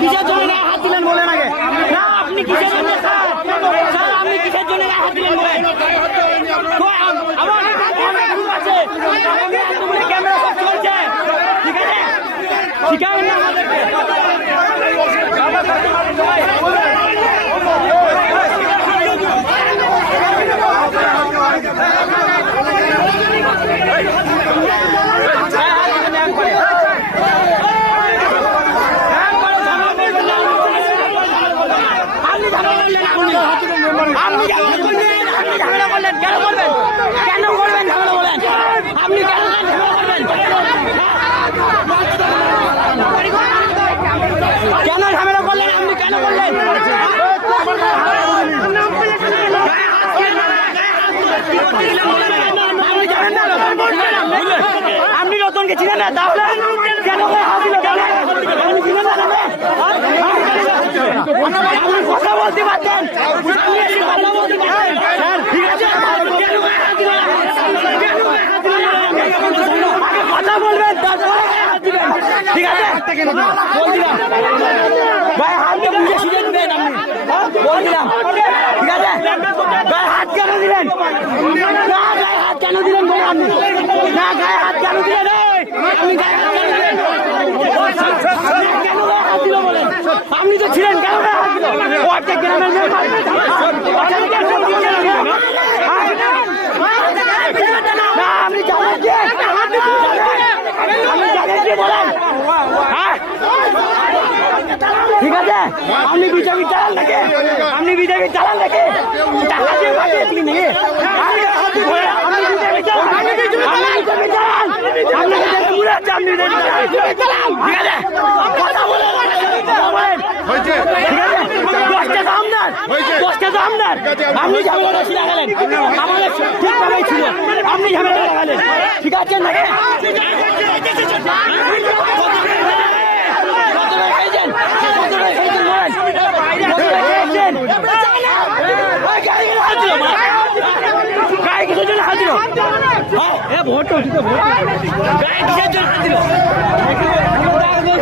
কিসের জন্য হাত দিলেন বলেন আগে না আপনি কিসের জন্য স্যার আপনি কিসের জন্য হাত দিলেন বলেন ক্যামেরা সব চলছে ঠিক আছে শিখাবেন না আমাদেরকে কেন ঝামেলা করলেন আপনি কেন করলেন আপনি রতনকে ছিলেন না তাহলে কেন কথা বলতে পারতেন ঠিক আছে কথা বলবেন ঠিক আছে বলছিলাম ভাই হাতকে বুঝে শিখে দিবেন আপনি বলছিলাম ঠিক আছে গায়ে হাত কেন দিলেন না গায়ে হাত কেন দিলেন বলে আপনি না গায়ে হাত কেন দিলেন আপনি গায়ে হাত কেন দিলেন কেন গায়ে হাত দিল বলেন আপনি তো ছিলেন কেন গায়ে হাত দিল ওকে গ্রামের না আপনি জানেন যে আপনি জানেন যে বলেন ঠিক আছে আপনি বিজেপি চালান নাকি আপনি বিজেপি চালান নাকি টাকা দিয়ে পাঠিয়েছিলেন নাকি আপনি বিজেপি চালান আপনি বিজেপি মনে হচ্ছে আপনি বিজেপি চালান ঠিক আছে কথা বলেন ঠিক আছে দশটা তো আপনার দশটা তো আপনার আপনি ঝামেলাটা ছিঁড়ে গেলেন আমাদের ঠিকভাবেই ছিল আপনি ঝামেলাটা লাগালেন ঠিক আছে নাকি ভোট ভোট